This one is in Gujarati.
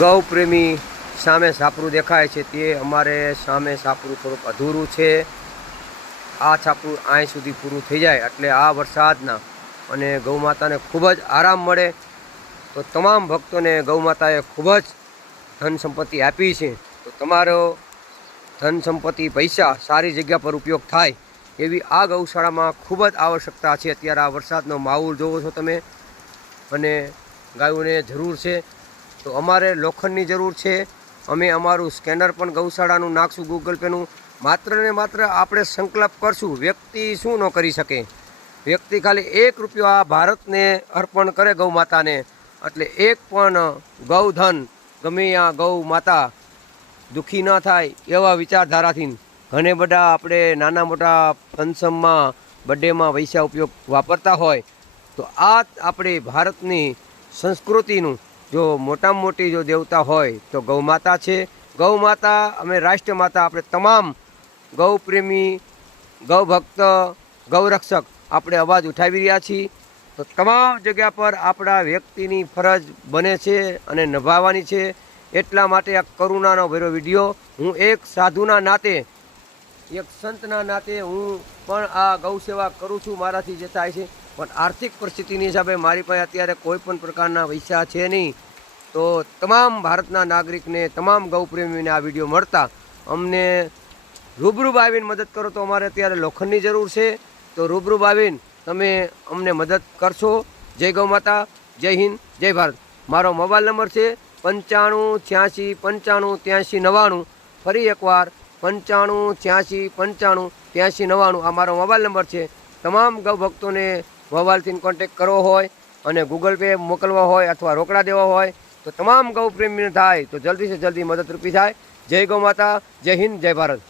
ગૌ પ્રેમી સામે છાપરું દેખાય છે તે અમારે સામે છાપરું થોડુંક અધૂરું છે. આ છાપરું અહીં સુધી પૂરું થઈ જાય એટલે આ વરસાદના અને ગૌ માતાને ખૂબ જ આરામ મળે. તો તમામ ભક્તોને ગૌ માતાએ ખૂબ જ ધન સંપત્તિ આપી છે. તો તમારો ધન સંપત્તિ પૈસા સારી જગ્યા પર ઉપયોગ થાય એવી આ ગૌશાળામાં ખૂબ જ આવશ્યકતા છે. અત્યારે આ વરસાદનો માહોલ જોવો છો તમે અને ગાયોને જરૂર છે. તો અમારે લોખંડની જરૂર છે. અમે અમારું સ્કેનર પણ ગૌશાળાનું નાખશું ગૂગલ પેનું. માત્ર ને માત્ર આપણે સંકલ્પ કરશું. વ્યક્તિ શું ન કરી શકે. વ્યક્તિ ખાલી 1 રૂપિયો આ ભારતને અર્પણ કરે ગૌ માતાને એટલે એક પણ ગૌધન ગમે આ ગૌ માતા દુઃખી ન થાય એવા વિચારધારાથી ઘણે બધા આપણે નાના મોટા ફંક્શનમાં બર્થડેમાં પૈસા ઉપયોગ વાપરતા હોય. તો આ આપણે ભારતની સંસ્કૃતિનું જો મોટામાં મોટી જો દેવતા હોય તો ગૌ માતા છે. ગૌ માતા અમે રાષ્ટ્ર માતા આપણે તમામ ગૌ પ્રેમી ગૌ ભક્ત ગૌરક્ષક આપણે અવાજ ઉઠાવી રહ્યા છીએ. તો તમામ જગ્યા પર આપણા વ્યક્તિની ફરજ બને છે અને નિભાવવાની છે. એટલા માટે આ કરુણાનો ભર્યો વિડીયો હું એક સાધુના નાતે એક સંતના નાતે હું પણ આ ગૌ સેવા કરું છું. મારાથી જે થાય છે પણ આર્થિક પરિસ્થિતિની હિસાબે મારી પાસે અત્યારે કોઈ પણ પ્રકારના પૈસા છે નહીં. તો તમામ ભારતના નાગરિકને તમામ ગૌપ્રેમીને આ વિડીયો મળતા અમને રૂબરૂ આવીને મદદ કરો. તો અમારે અત્યારે લોખંડની જરૂર છે. તો રૂબરૂ આવીને તમે અમને મદદ કરશો. જય ગૌ માતા, જય હિન્દ, જય ભારત. મારો મોબાઈલ નંબર છે 95 86 95 83 99. ફરી એકવાર 95 86 95 83 99 આ મારો મોબાઈલ નંબર છે. તમામ ગૌ ભક્તોને મોબાઈલથી કોન્ટેક કરવો હોય અને ગૂગલ પે મોકલવા હોય અથવા રોકડા દેવા હોય તો તમામ ગૌ પ્રેમીને થાય તો જલ્દી સે જલ્દી મદદરૂપી થાય. જય ગૌ માતા, જય હિન્દ, જય ભારત.